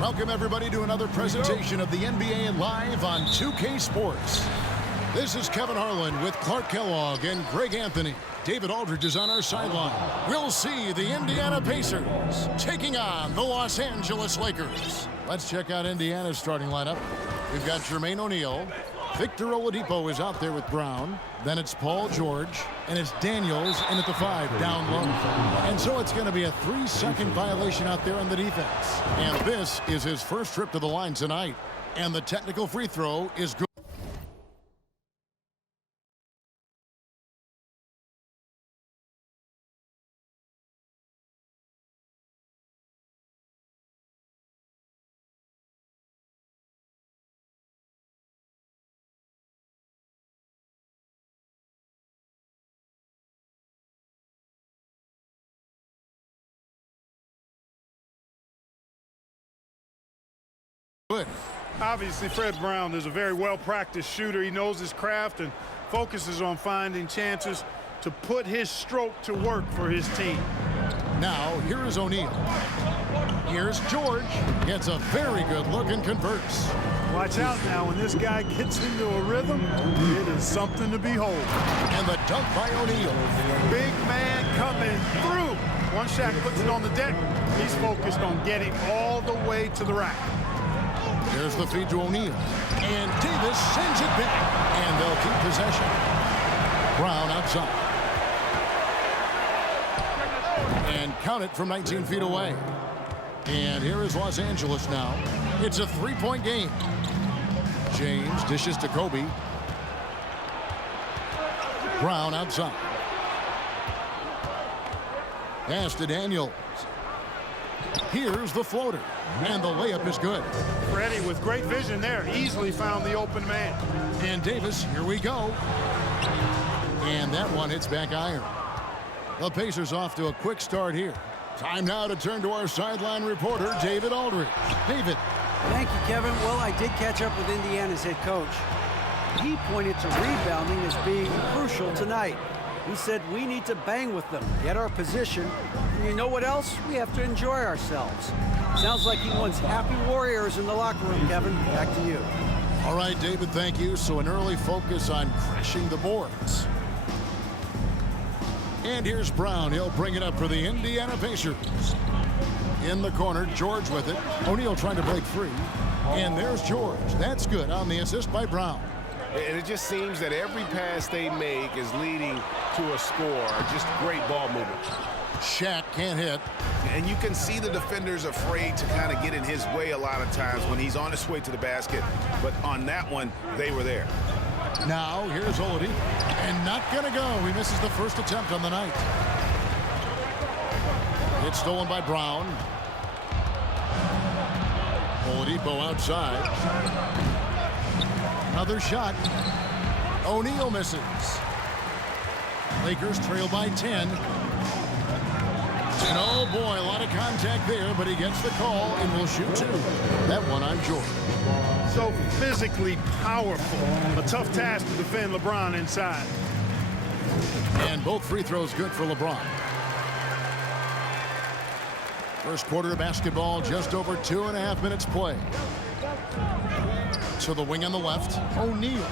Welcome, everybody, to another presentation of the NBA Live on 2K Sports. This is Kevin Harlan with Clark Kellogg and Greg Anthony. David Aldridge is on our sideline. We'll see the Indiana Pacers taking on the Los Angeles Lakers. Let's check out Indiana's starting lineup. We've got Jermain O'Neal. Victor Oladipo is out there with Brown. Then it's Paul George. And it's Daniels in at the 5 down low. And so it's going to be a 3-second violation out there on the defense. And this is his first trip to the line tonight. And the technical free throw is good. Good. Obviously, Fred Brown is a very well-practiced shooter. He knows his craft and focuses on finding chances to put his stroke to work for his team. Now, here is O'Neal. Here's George. Gets a very good look and converts. Watch out now. When this guy gets into a rhythm, it is something to behold. And the dunk by O'Neal. Big man coming through. Once Shaq puts it on the deck, he's focused on getting all the way to the rack. There's the feed to O'Neal. And Davis sends it back. And they'll keep possession. Brown outside. And count it from 19 feet away. And here is Los Angeles now. It's a 3-point game. James dishes to Kobe. Brown outside. Pass to Daniels. Here's the floater. And the layup is good. Freddie with great vision there. Easily found the open man. And Davis, here we go. And that one hits back iron. The Pacers off to a quick start here. Time now to turn to our sideline reporter, David Aldridge. David. Thank you, Kevin. Well, I did catch up with Indiana's head coach. He pointed to rebounding as being crucial tonight. He said we need to bang with them, get our position, and you know what else? We have to enjoy ourselves. Sounds like he wants happy warriors in the locker room, Kevin. Back to you. All right, David, thank you. So an early focus on crashing the boards. And here's Brown. He'll bring it up for the Indiana Pacers. In the corner, George with it. O'Neal trying to break free. And there's George. That's good on the assist by Brown. And it just seems that every pass they make is leading to a score. Just great ball movement. Shaq can't hit. And you can see the defenders afraid to kind of get in his way a lot of times when he's on his way to the basket. But on that one, they were there. Now, here's Oladipo. And not going to go. He misses the first attempt on the night. It's stolen by Brown. Oladipo outside. Another shot. O'Neal misses. Lakers trail by 10. And oh boy, a lot of contact there, but he gets the call and will shoot 2. That one on George. So physically powerful. A tough task to defend LeBron inside. And both free throws good for LeBron. First quarter of basketball, just over 2.5 minutes play. To the wing on the left, O'Neal.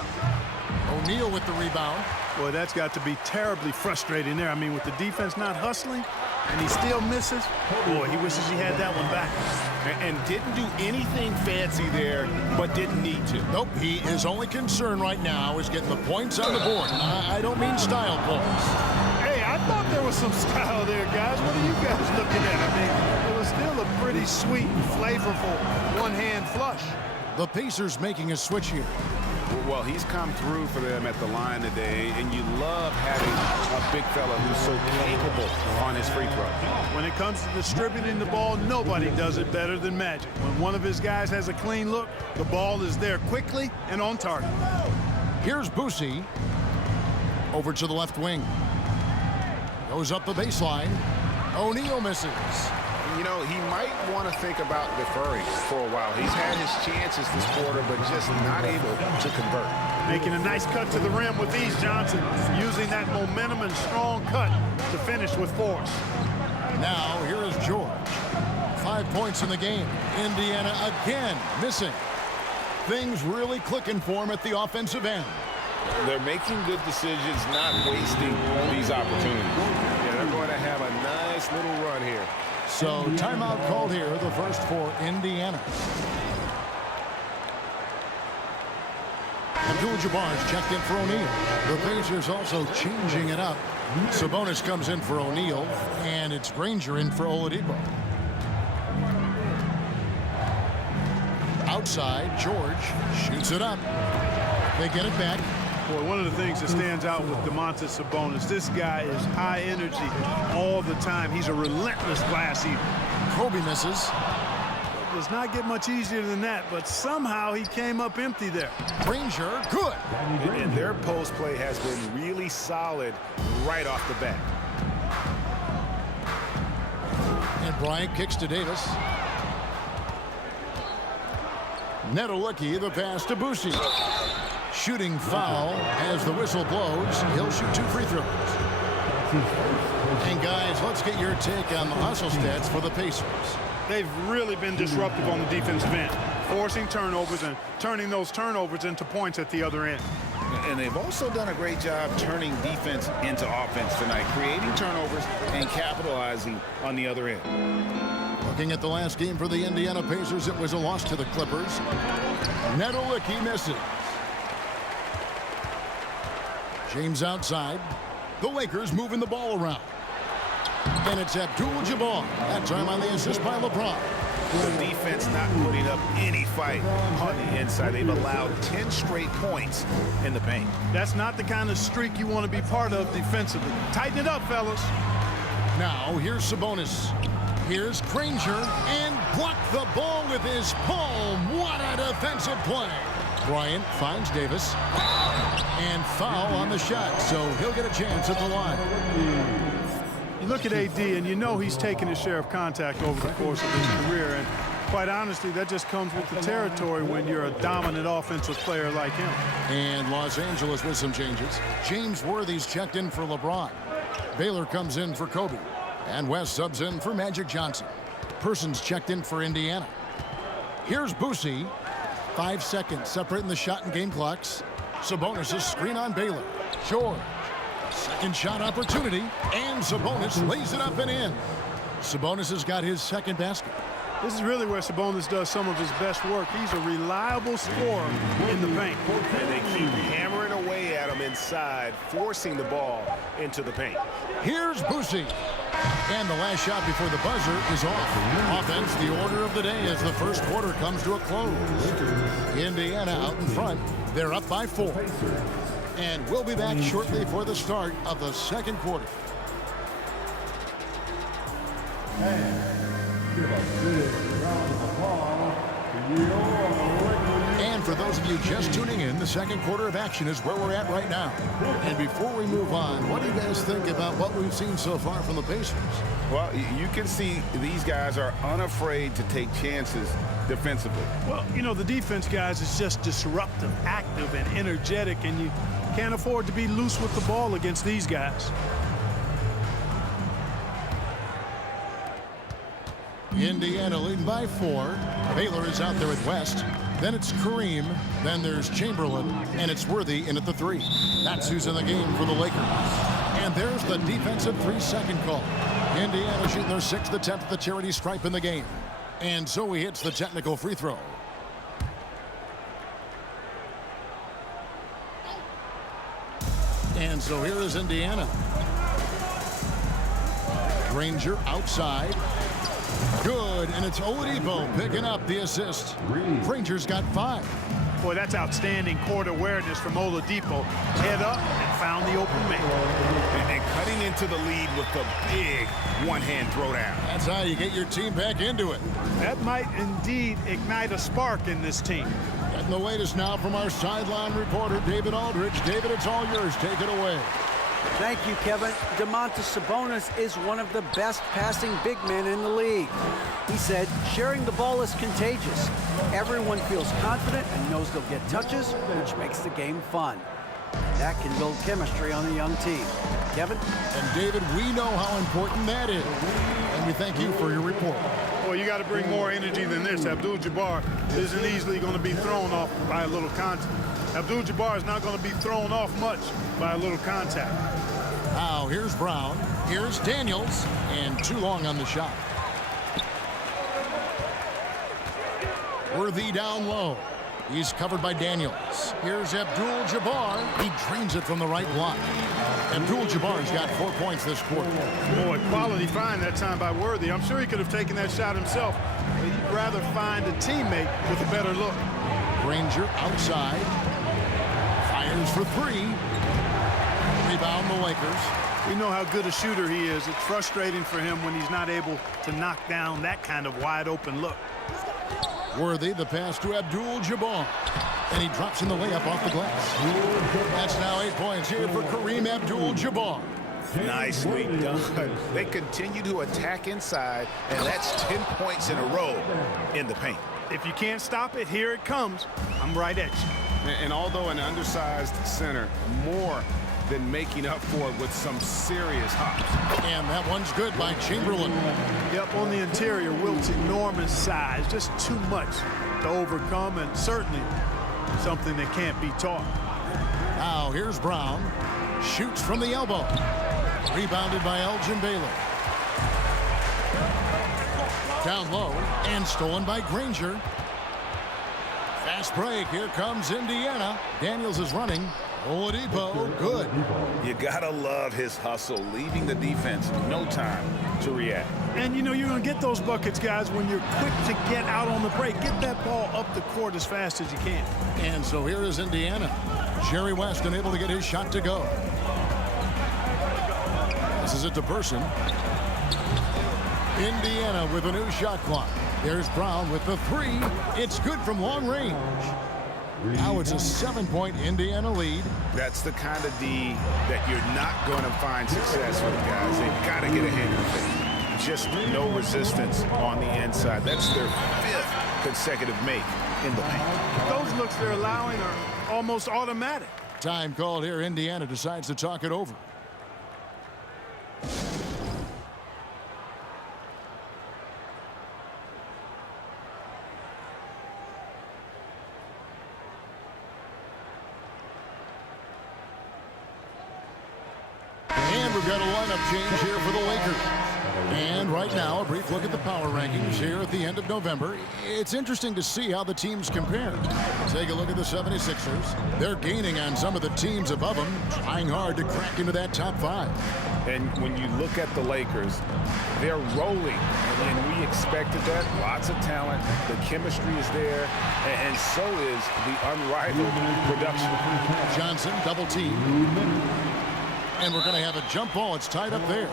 O'Neal with the rebound. Boy, that's got to be terribly frustrating there. I mean, with the defense not hustling, and he still misses. Boy, he wishes he had that one back. And didn't do anything fancy there, but didn't need to. Nope, his only concern right now is getting the points on the board. I don't mean style points. Hey, I thought there was some style there, guys. What are you guys looking at? I mean, it was still a pretty sweet, flavorful one-hand flush. The Pacers making a switch here. Well, he's come through for them at the line today, and you love having a big fella who's so capable on his free throw. When it comes to distributing the ball, nobody does it better than Magic. When one of his guys has a clean look, the ball is there quickly and on target. Here's Boosie. Over to the left wing. Goes up the baseline. O'Neal misses. You know, he might want to think about deferring for a while. He's had his chances this quarter, but just not able to convert. Making a nice cut to the rim with ease, Johnson. Using that momentum and strong cut to finish with force. Now, here is George. 5 points in the game. Indiana again missing. Things really clicking for him at the offensive end. They're making good decisions, not wasting these opportunities. Yeah, they're going to have a nice little run here. So timeout called here, the first for Indiana. Abdul-Jabbar's checked in for O'Neal. The Pacers also changing it up. Sabonis comes in for O'Neal, and it's Granger in for Oladipo. Outside, George shoots it up. They get it back. Boy, one of the things that stands out with Domantas Sabonis, this guy is high energy all the time. He's a relentless glass eater. Kobe misses. It does not get much easier than that, but somehow he came up empty there. Granger, good. And their post play has been really solid right off the bat. And Bryant kicks to Davis. Oladipo, the pass to Boucher. Shooting foul as the whistle blows. He'll shoot 2 free throws. And guys, let's get your take on the hustle stats for the Pacers. They've really been disruptive on the defensive end, forcing turnovers and turning those turnovers into points at the other end. And they've also done a great job turning defense into offense tonight, creating turnovers and capitalizing on the other end. Looking at the last game for the Indiana Pacers, it was a loss to the Clippers. Oladipo misses. James outside. The Lakers moving the ball around. And it's Abdul-Jabbar. That time on the assist by LeBron. The defense not putting up any fight on the inside. They've allowed 10 straight points in the paint. That's not the kind of streak you want to be part of defensively. Tighten it up, fellas. Now, here's Sabonis. Here's Granger, and blocked the ball with his palm. What a defensive play. Bryant finds Davis. And foul on the shot, so he'll get a chance at the line. You look at AD, and you know he's taken his share of contact over the course of his career. And quite honestly, that just comes with the territory when you're a dominant offensive player like him. And Los Angeles with some changes. James Worthy's checked in for LeBron. Baylor comes in for Kobe. And West subs in for Magic Johnson. Persons checked in for Indiana. Here's Boucher. 5 seconds separating the shot and game clocks. Sabonis' screen on Baylor. George. Second shot opportunity. And Sabonis lays it up and in. Sabonis has got his second basket. This is really where Sabonis does some of his best work. He's a reliable scorer in the paint. And they keep hammering away at him inside, forcing the ball into the paint. Here's Boucher. And the last shot before the buzzer is off. Offense, the order of the day as the first quarter comes to a close. Indiana out in front. They're up by 4. And we'll be back shortly for the start of the second quarter. And for those of you just tuning in, the second quarter of action is where we're at right now. And before we move on, what do you guys think about what we've seen so far from the Pacers? Well, you can see these guys are unafraid to take chances defensively. Well, you know, the defense, guys, is just disruptive, active, and energetic, and you can't afford to be loose with the ball against these guys. Indiana leading by 4. Baylor is out there with West. Then it's Kareem. Then there's Chamberlain. And it's Worthy in at the 3. That's who's in the game for the Lakers. And there's the defensive 3-second call. Indiana shooting their 6th attempt at the charity stripe in the game. And so he hits the technical free throw. And so here is Indiana. Granger outside. Good, and it's Oladipo picking up the assist. Granger's got 5. Boy, that's outstanding court awareness from Oladipo. Head up and found the open man. And cutting into the lead with the big one-hand throwdown. That's how you get your team back into it. That might indeed ignite a spark in this team. Getting the latest now from our sideline reporter, David Aldridge. David, it's all yours. Take it away. Thank you, Kevin. Domantas Sabonis is one of the best passing big men in the league. He said, sharing the ball is contagious. Everyone feels confident and knows they'll get touches, which makes the game fun. That can build chemistry on a young team. Kevin? And David, we know how important that is. And we thank you for your report. Well, you got to bring more energy than this. Abdul-Jabbar isn't easily going to be thrown off by a little contact. Abdul-Jabbar is not going to be thrown off much by a little contact. Now, here's Brown. Here's Daniels. And too long on the shot. Worthy down low. He's covered by Daniels. Here's Abdul-Jabbar. He drains it from the right block. Abdul-Jabbar's got 4 points this quarter. Boy, quality find that time by Worthy. I'm sure he could have taken that shot himself, but he'd rather find a teammate with a better look. Granger outside. Fires for three. Rebound the Lakers. We know how good a shooter he is. It's frustrating for him when he's not able to knock down that kind of wide-open look. Worthy, the pass to Abdul-Jabbar. And he drops in the layup off the glass. That's now 8 points here for Kareem Abdul-Jabbar. Nicely done. They continue to attack inside, and that's 10 points in a row in the paint. If you can't stop it, here it comes. I'm right at you. And although an undersized center, more than making up for it with some serious hops. And that one's good by Chamberlain. Yep, on the interior, Wilt's enormous size, just too much to overcome, and certainly something that can't be taught. Now here's Brown. Shoots from the elbow. Rebounded by Elgin Baylor. Down low and stolen by Granger. Fast break. Here comes Indiana. Daniels is running. Oladipo, good. You gotta love his hustle, leaving the defense no time to react. And you know you're going to get those buckets, guys, when you're quick to get out on the break. Get that ball up the court as fast as you can. And so here is Indiana. Jerry West unable to get his shot to go. This is it to Burson. Indiana with a new shot clock. There's Brown with the three. It's good from long range. Now it's a 7-point Indiana lead. That's the kind of D that you're not going to find success with, guys. They've got to get a hand of it. Just no resistance on the inside. That's their 5th consecutive make in the paint. Those looks they're allowing are almost automatic. Time called here. Indiana decides to talk it over. And we've got a lineup change here for the Lakers. And right now, a brief look at the power rankings here at the end of November. It's interesting to see how the teams compare. Take a look at the 76ers. They're gaining on some of the teams above them, trying hard to crack into that top 5. And when you look at the Lakers, they're rolling. And we expected that. Lots of talent. The chemistry is there. And so is the unrivaled production. Johnson, double team. And we're going to have a jump ball. It's tied up there.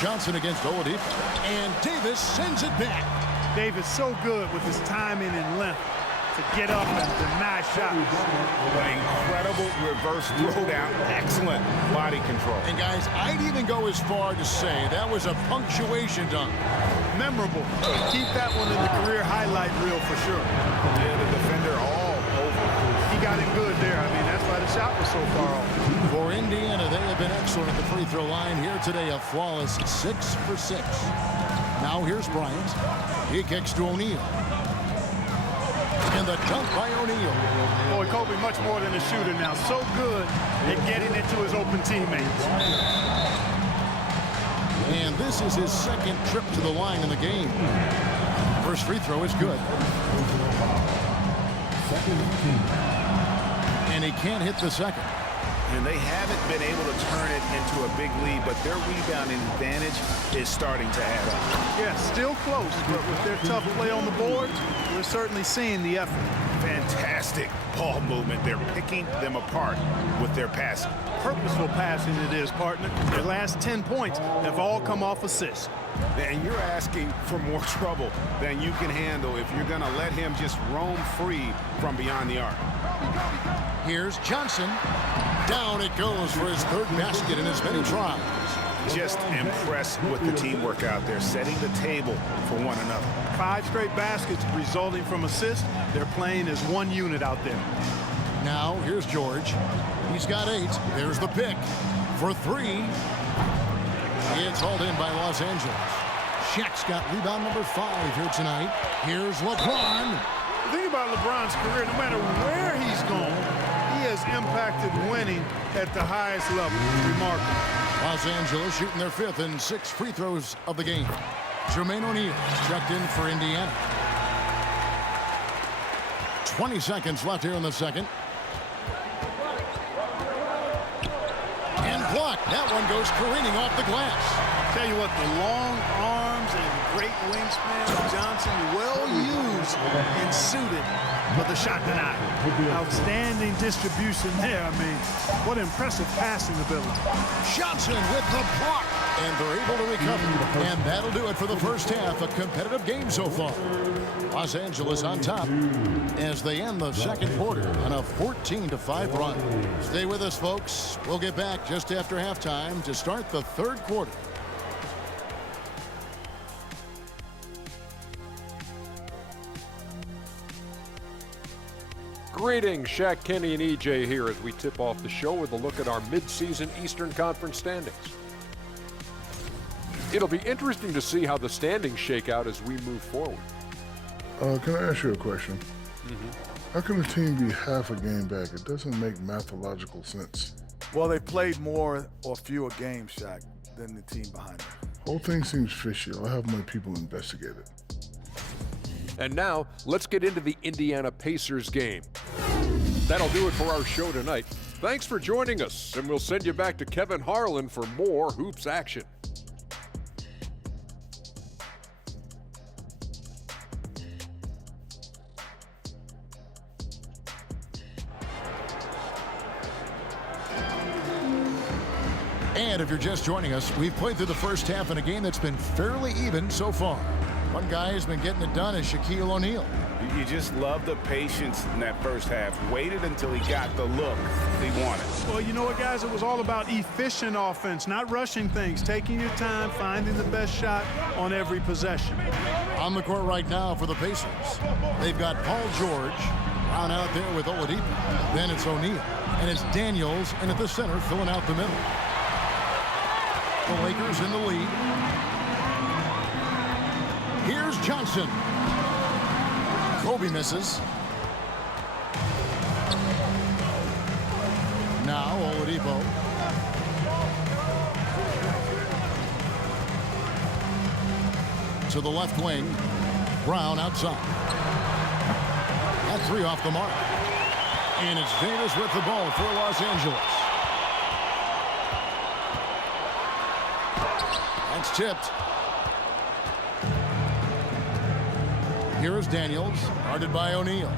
Johnson against Oladipo. And Davis sends it back. Davis so good with his timing and length to get up and deny shots. An incredible reverse throwdown. Excellent body control. And guys, I'd even go as far to say that was a punctuation dunk. Memorable. Keep that one in the career highlight reel for sure. Yeah, the defender all over. He got it good there. I mean, that's why the shot was so far off. For Indiana, they have been excellent at the free throw line here today. A flawless 6 for 6. Now here's Bryant. He kicks to O'Neal. And the dunk by O'Neal. Boy, Kobe much more than a shooter now. So good at getting it to his open teammates. And this is his second trip to the line in the game. First free throw is good. And he can't hit the second. And they haven't been able to turn it into a big lead, but their rebounding advantage is starting to add up. Yeah, still close, but with their tough play on the board, we're certainly seeing the effort. Fantastic ball movement. They're picking them apart with their passing. Purposeful passing it is, partner. Their last 10 points have all come off assists. And you're asking for more trouble than you can handle if you're going to let him just roam free from beyond the arc. Here's Johnson. Down it goes for his 3rd basket in as many tries. Just impressed with the teamwork out there, setting the table for one another. 5 straight baskets resulting from assists. They're playing as one unit out there. Now, here's George. He's got 8. There's the pick for 3. It's hauled in by Los Angeles. Shaq's got rebound number 5 here tonight. Here's LeBron. The thing about LeBron's career, no matter where he's gone, he has impacted winning at the highest level. Remarkable. Los Angeles shooting their 5th and 6 free throws of the game. Jermain O'Neal checked in for Indiana. 20 seconds left here in the second. And blocked. That one goes careening off the glass. Tell you what, the long arms and great wingspan of Johnson, well used and suited for the shot tonight. Outstanding distribution there. I mean, what impressive passing ability. Johnson with the block. And they're able to recover. And that'll do it for the first half. A competitive game so far. Los Angeles on top as they end the second quarter on a 14-5 run. Stay with us, folks. We'll get back just after halftime to start the third quarter. Greetings, Shaq, Kenny, and EJ here as we tip off the show with a look at our midseason Eastern Conference standings. It'll be interesting to see how the standings shake out as we move forward. Can I ask you a question? How can a team be half a game back? It doesn't make mathological sense. Well, they played more or fewer games, Shaq, than the team behind them. Whole thing seems fishy. I'll have my people investigate it. And now, let's get into the Indiana Pacers game. That'll do it for our show tonight. Thanks for joining us, and we'll send you back to Kevin Harlan for more hoops action. And if you're just joining us, we've played through the first half in a game that's been fairly even so far. One guy who's been getting it done is Shaquille O'Neal. You just love the patience in that first half. Waited until he got the look he wanted. Well, you know what, guys? It was all about efficient offense, not rushing things, taking your time, finding the best shot on every possession. On the court right now for the Pacers, they've got Paul George, Brown out there with Oladipo. Then it's O'Neal, and it's Daniels, and at the center, filling out the middle. The Lakers in the lead. Here's Johnson. Kobe misses. Now Oladipo. To the left wing. Brown outside. That 3 off the mark. And it's Davis with the ball for Los Angeles. That's tipped. Here is Daniels, guarded by O'Neal.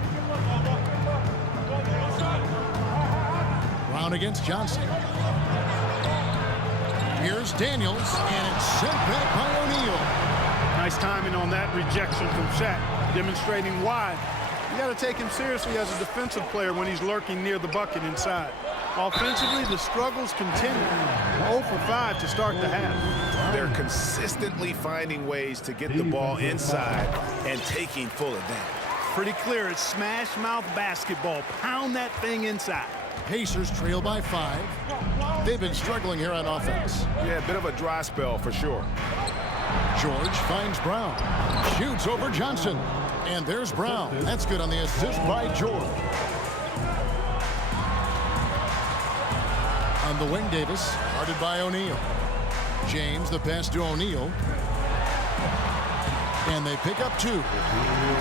Brown against Johnson. Here's Daniels, and it's sent back by O'Neal. Nice timing on that rejection from Shaq, demonstrating why you got to take him seriously as a defensive player when he's lurking near the bucket inside. Offensively, the struggles continue. 0 for 5 to start the half. They're consistently finding ways to get the ball inside and taking full advantage. Pretty clear, it's smash mouth basketball. Pound that thing inside. Pacers trail by 5. They've been struggling here on offense. Yeah, a bit of a dry spell for sure. George finds Brown. Shoots over Johnson. And there's Brown. That's good on the assist by George. On the wing, Davis, guarded by O'Neal. James, the pass to O'Neal. And they pick up 2.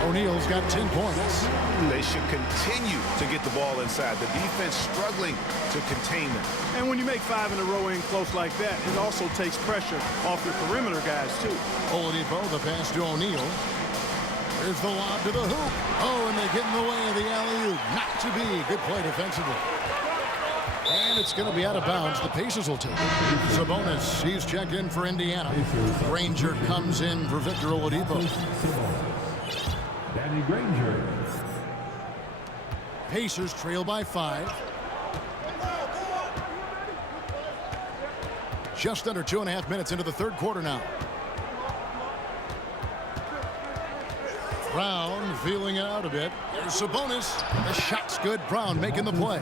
O'Neal's got 10 points. They should continue to get the ball inside. The defense struggling to contain them. And when you make 5 in a row in close like that, it also takes pressure off your perimeter guys, too. Oladipo, the pass to O'Neal. There's the lob to the hoop. Oh, and they get in the way of the alley-oop. Not to be. Good play defensively. And it's going to be out of bounds. The Pacers will take it. Sabonis, he's checked in for Indiana. Granger comes in for Victor Oladipo. Danny Granger. Pacers trail by 5. Just under 2.5 minutes into the third quarter now. Brown feeling it out a bit. Here's Sabonis. The shot's good. Brown making the play.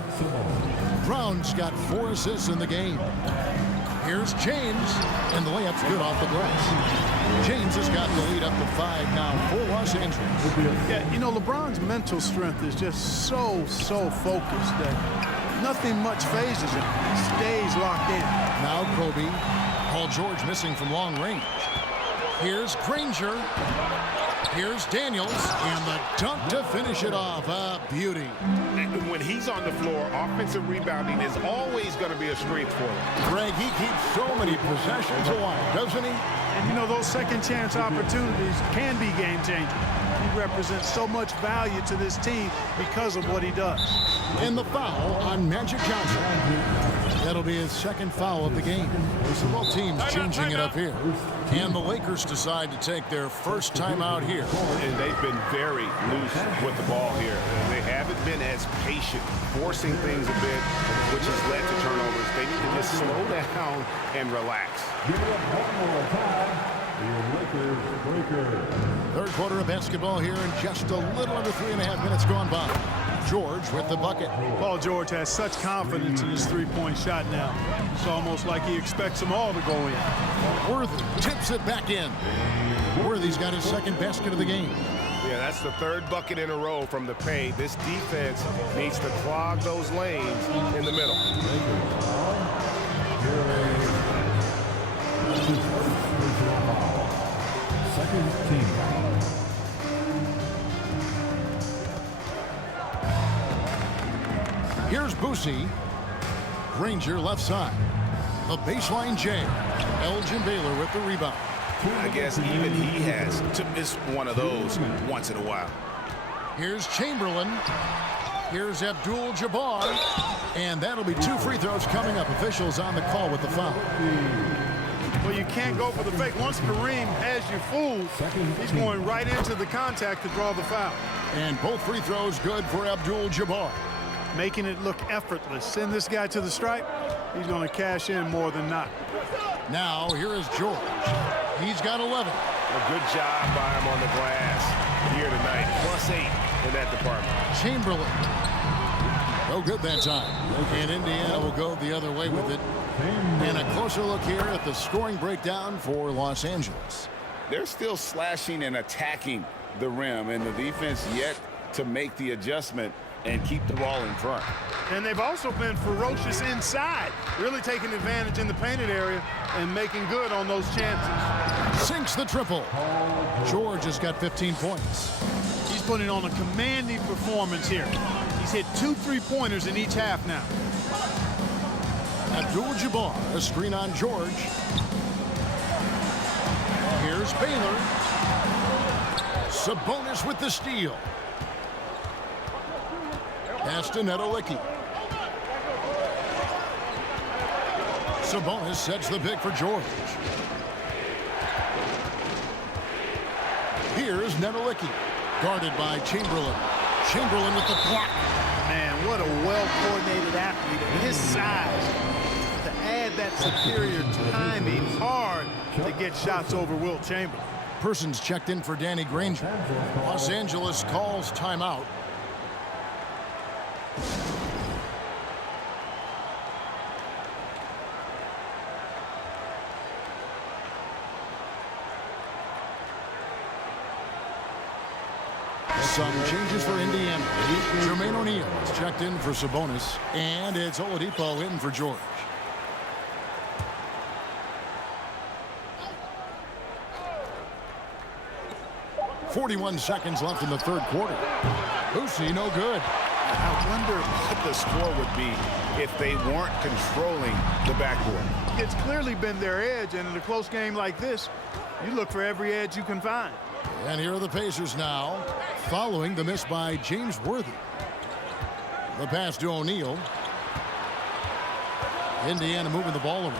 Brown's got 4 assists in the game. Here's James, and the layup's good off the glass. James has got the lead up to 5 now for Los Angeles. Yeah, you know, LeBron's mental strength is just so focused that nothing much phases him. He stays locked in. Now Kobe. Paul George missing from long range. Here's Granger. Here's Daniels, and the dunk to finish it off. A beauty. When he's on the floor, offensive rebounding is always going to be a strength for him. Greg, he keeps so many possessions alive, doesn't he? And, you know, those second chance opportunities can be game-changing. He represents so much value to this team because of what he does. And the foul on Magic Johnson. That'll be his second foul of the game. So both teams changing it up here. And the Lakers decide to take their first time out here. And they've been very loose with the ball here. They haven't been as patient, forcing things a bit, which has led to turnovers. They need to just slow down and relax. Third quarter of basketball here, and just a little under 3.5 minutes gone by. George with the bucket. Paul George has such confidence in his three-point shot now. It's almost like he expects them all to go in. Worthy tips it back in. Worthy's got his second basket of the game. Yeah, that's the third bucket in a row from the paint. This defense needs to clog those lanes in the middle. Second team. Here's Boosie. Granger left side. The baseline J. Elgin Baylor with the rebound. I guess even he has to miss one of those once in a while. Here's Chamberlain. Here's Abdul-Jabbar. And that'll be 2 free throws coming up. Officials on the call with the foul. Well, you can't go for the fake. Once Kareem has you fooled, he's going right into the contact to draw the foul. And both free throws good for Abdul-Jabbar. Making it look effortless. Send this guy to the stripe, he's going to cash in more than not. Now, here is George. He's got 11. A good job by him on the glass here tonight. +8 in that department. Chamberlain. No good that time. And Indiana will go the other way with it. And a closer look here at the scoring breakdown for Los Angeles. They're still slashing and attacking the rim, and the defense yet to make the adjustment and keep the ball in front. And they've also been ferocious inside, really taking advantage in the painted area and making good on those chances. Sinks the triple. George has got 15 points. He's putting on a commanding performance here. He's hit 2 3-pointers in each half now. Abdul-Jabbar, a screen on George. Here's Baylor. Sabonis with the steal. Pass to Nedolicki. Sabonis sets the pick for George. Here's Nedolicki, guarded by Chamberlain. Chamberlain with the block. Man, what a well-coordinated athlete at his size. To add that superior timing, hard to get shots over Wilt Chamberlain. Persons checked in for Danny Granger. Los Angeles calls timeout. Some changes for Indiana. Jermain O'Neal is checked in for Sabonis, and it's Oladipo in for George. .41 seconds left in the third quarter. Boosie, no good. I wonder what the score would be if they weren't controlling the backboard. It's clearly been their edge, and in a close game like this, you look for every edge you can find. And here are the Pacers now, following the miss by James Worthy. The pass to O'Neal. Indiana moving the ball around.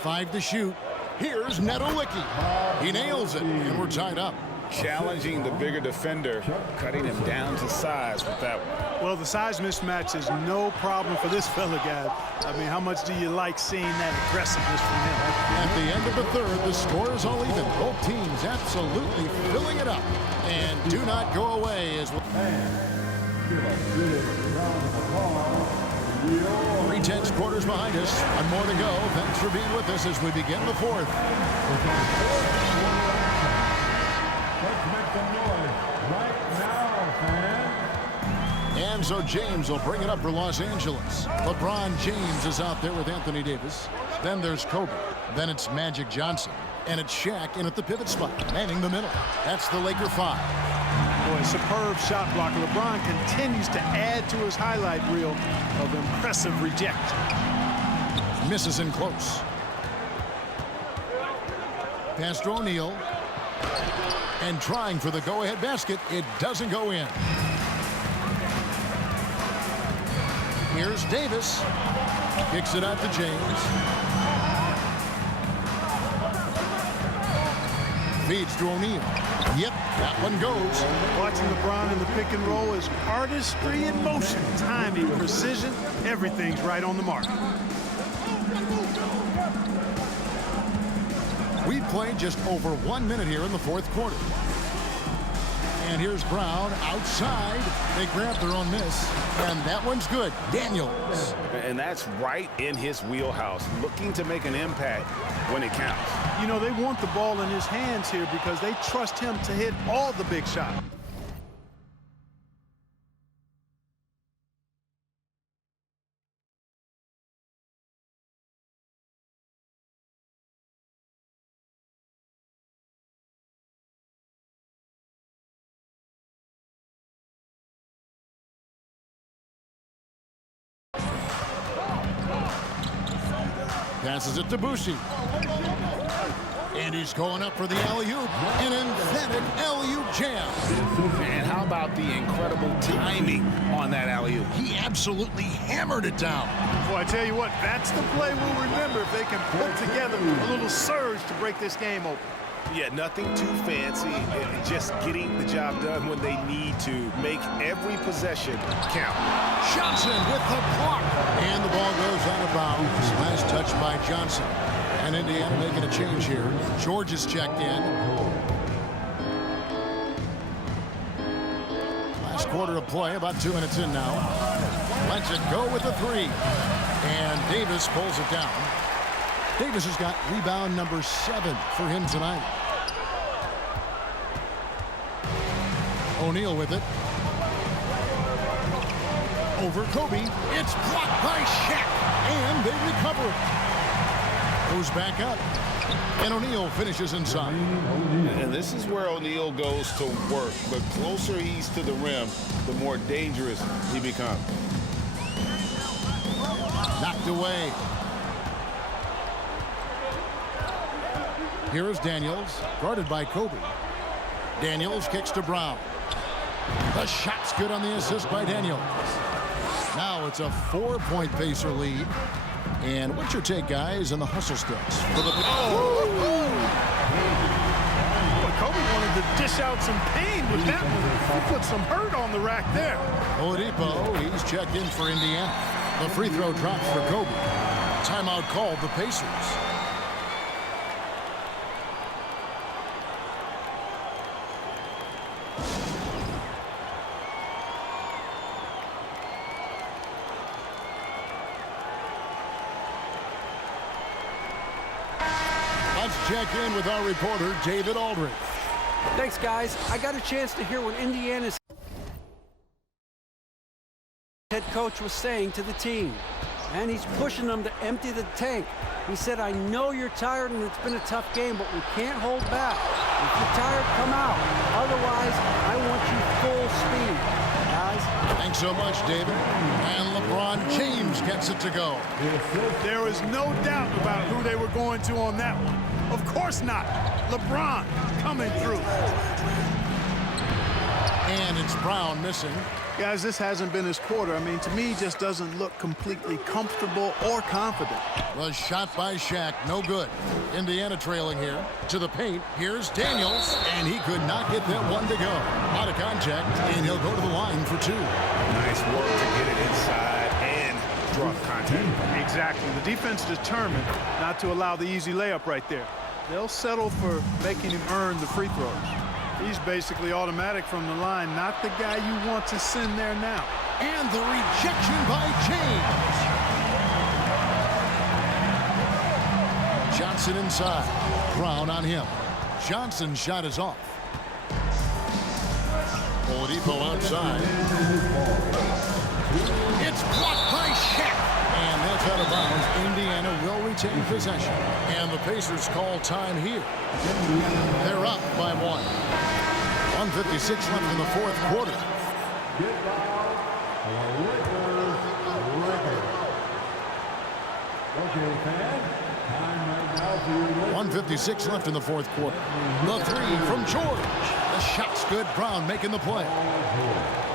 5 to shoot. Here's Nedolicki. He nails it, and we're tied up. Challenging the bigger defender, cutting him down to size with that one. Well, the size mismatch is no problem for this fella, guys. I mean, how much do you like seeing that aggressiveness from him? At the end of the third, the score is all even. Both teams absolutely filling it up. And do not go away as well. 3/10 quarters behind us. One more to go. Thanks for being with us as we begin the fourth. Let's make some noise right now, fans. And so James will bring it up for Los Angeles. LeBron James is out there with Anthony Davis. Then there's Kobe. Then it's Magic Johnson. And it's Shaq in at the pivot spot, manning the middle. That's the Laker 5. Boy, superb shot blocker. LeBron continues to add to his highlight reel of impressive rejection. Misses in close. Pass to O'Neal. And trying for the go-ahead basket. It doesn't go in. Here's Davis. Kicks it out to James. Feeds to O'Neal. Yep, that one goes. Watching LeBron in the pick and roll is artistry in motion. Timing, precision, everything's right on the mark. We've played just over 1 minute here in the fourth quarter. And here's Brown outside. They grab their own miss. And that one's good. Daniels. And that's right in his wheelhouse, looking to make an impact when it counts. You know, they want the ball in his hands here because they trust him to hit all the big shots. Passes it to Bushi. And he's going up for the alley-oop. An emphatic alley-oop jam. And how about the incredible timing on that alley-oop? He absolutely hammered it down. Boy, I tell you what, that's the play we'll remember if they can put together a little surge to break this game open. Yeah, nothing too fancy. Just getting the job done when they need to. Make every possession count. Johnson with the block. And the ball goes out of bounds. Last touch by Johnson. And Indiana making a change here. George is checked in. Last quarter of play, about 2 minutes in now. Lets it go with the three. And Davis pulls it down. Davis has got rebound number 7 for him tonight. O'Neal with it. Over Kobe. It's blocked by Shaq. And they recover it. Goes back up. And O'Neal finishes inside. And this is where O'Neal goes to work. The closer he's to the rim, the more dangerous he becomes. Knocked away. Here is Daniels, guarded by Kobe. Daniels kicks to Brown. The shot's good on the assist by Daniels. Now it's a 4-point Pacer lead. And what's your take, guys, on the hustle steps? For the But Kobe wanted to dish out some pain with that one. He put some hurt on the rack there. Oladipo, he's checked in for Indiana. The free throw drops for Kobe. Timeout called the Pacers. Let's check in with our reporter, David Aldridge. Thanks, guys. I got a chance to hear what Indiana's head coach was saying to the team. And he's pushing them to empty the tank. He said, I know you're tired and it's been a tough game, but we can't hold back. If you're tired, come out. Otherwise, I want you full speed. Guys. Thanks so much, David. And LeBron James gets it to go. There was no doubt about who they were going to on that one. Of course not. LeBron coming through. And it's Brown missing. Guys, this hasn't been his quarter. I mean, to me, just doesn't look completely comfortable or confident. Was shot by Shaq, no good. Indiana trailing here. To the paint, here's Daniels, and he could not get that one to go. Out of contact, and he'll go to the line for 2. Nice Exactly. The defense determined not to allow the easy layup right there. They'll settle for making him earn the free throws. He's basically automatic from the line, not the guy you want to send there now. And the rejection by James. Johnson inside. Brown on him. Johnson's shot is off. Oladipo outside. It's blocked by Shaq. And that's out of bounds. Indiana will retain possession. And the Pacers call time here. They're up by 1. 1:56 left in the fourth quarter. 1:56 left in the fourth quarter. The three from George. The shot's good. Brown making the play.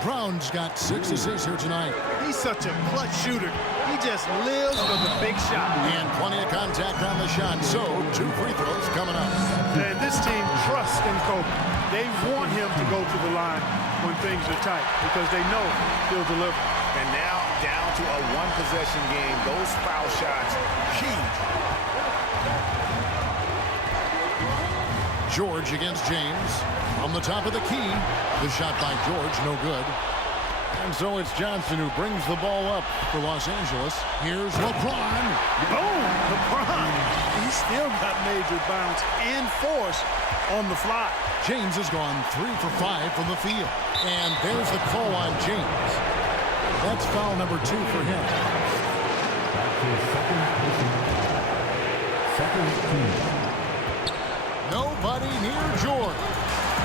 Brown's got 6 assists here tonight. He's such a clutch shooter. He just lives for the big shot. And plenty of contact on the shot. So 2 free throws coming up. And this team trusts in Kobe. They want him to go to the line when things are tight because they know he'll deliver. And now down to a one-possession game. Those foul shots, huge. George against James. From the top of the key. The shot by George, no good. And so it's Johnson who brings the ball up for Los Angeles. Here's LeBron. Boom! LeBron. He's still got major bounce and force on the fly. James has gone 3 for 5 from the field. And there's the call on James. That's foul number 2 for him. Nobody near George.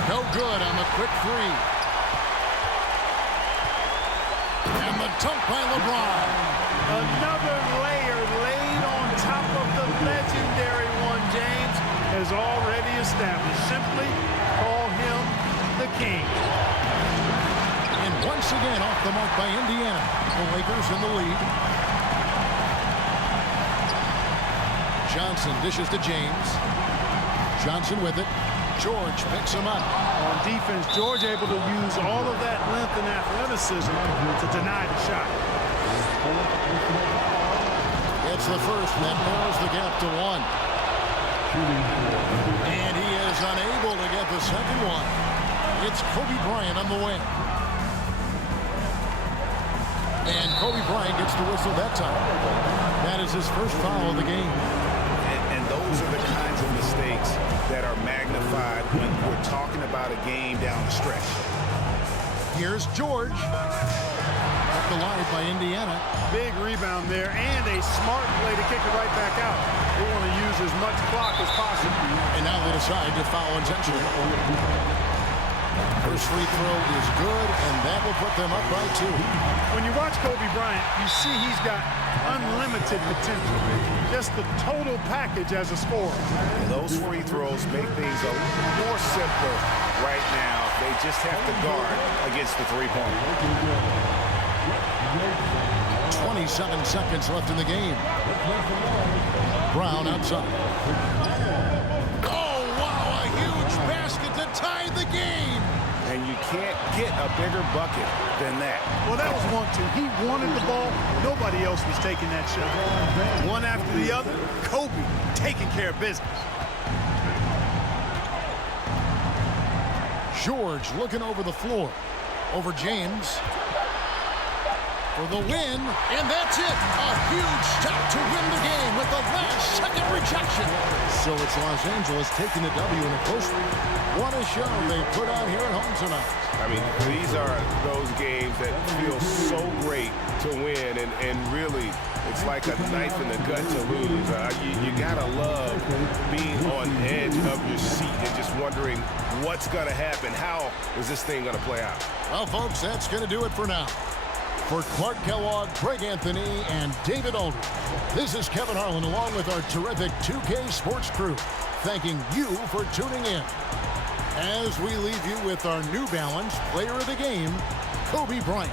No good on the quick 3. And the dunk by LeBron. Another layer laid on top of the legendary one James has already established. Simply call him the king. And once again off the mark by Indiana. The Lakers in the lead. Johnson dishes to James. Johnson with it. George picks him up. On defense, George able to use all of that length and athleticism to deny the shot. It's the first that narrows the gap to 1. And he is unable to get the second one. It's Kobe Bryant on the wing. And Kobe Bryant gets the whistle that time. That is his first foul of the game. And those are the kinds of mistakes that are magnified when we're talking about a game down the stretch. Here's George. Kept alive by Indiana. Big rebound there and a smart play to kick it right back out. They want to use as much clock as possible. And now they decide to foul intentionally. First free throw is good, and that will put them up by 2. When you watch Kobe Bryant, you see he's got unlimited potential. Just the total package as a scorer. And those free throws make things a little more simpler right now. They just have to guard against the three-pointer. 27 seconds left in the game. Brown outside. Oh, wow, a huge basket to tie the game. And you can't get a bigger bucket than that. Well, that was 1-2. He wanted the ball. Nobody else was taking that shot. One after the other, Kobe taking care of business. George looking over the floor. Over James. For the win, and that's it. A huge stop to win the game with the last-second rejection. So it's Los Angeles taking the W in a close one. What a show they put on here at home tonight. I mean, these are those games that feel so great to win, and really, it's like a knife in the gut to lose. You gotta love being on edge of your seat and just wondering what's gonna happen. How is this thing gonna play out? Well, folks, that's going to do it for now. For Clark Kellogg, Greg Anthony, and David Aldridge, this is Kevin Harlan along with our terrific 2K Sports crew, thanking you for tuning in. As we leave you with our New Balance Player of the Game, Kobe Bryant.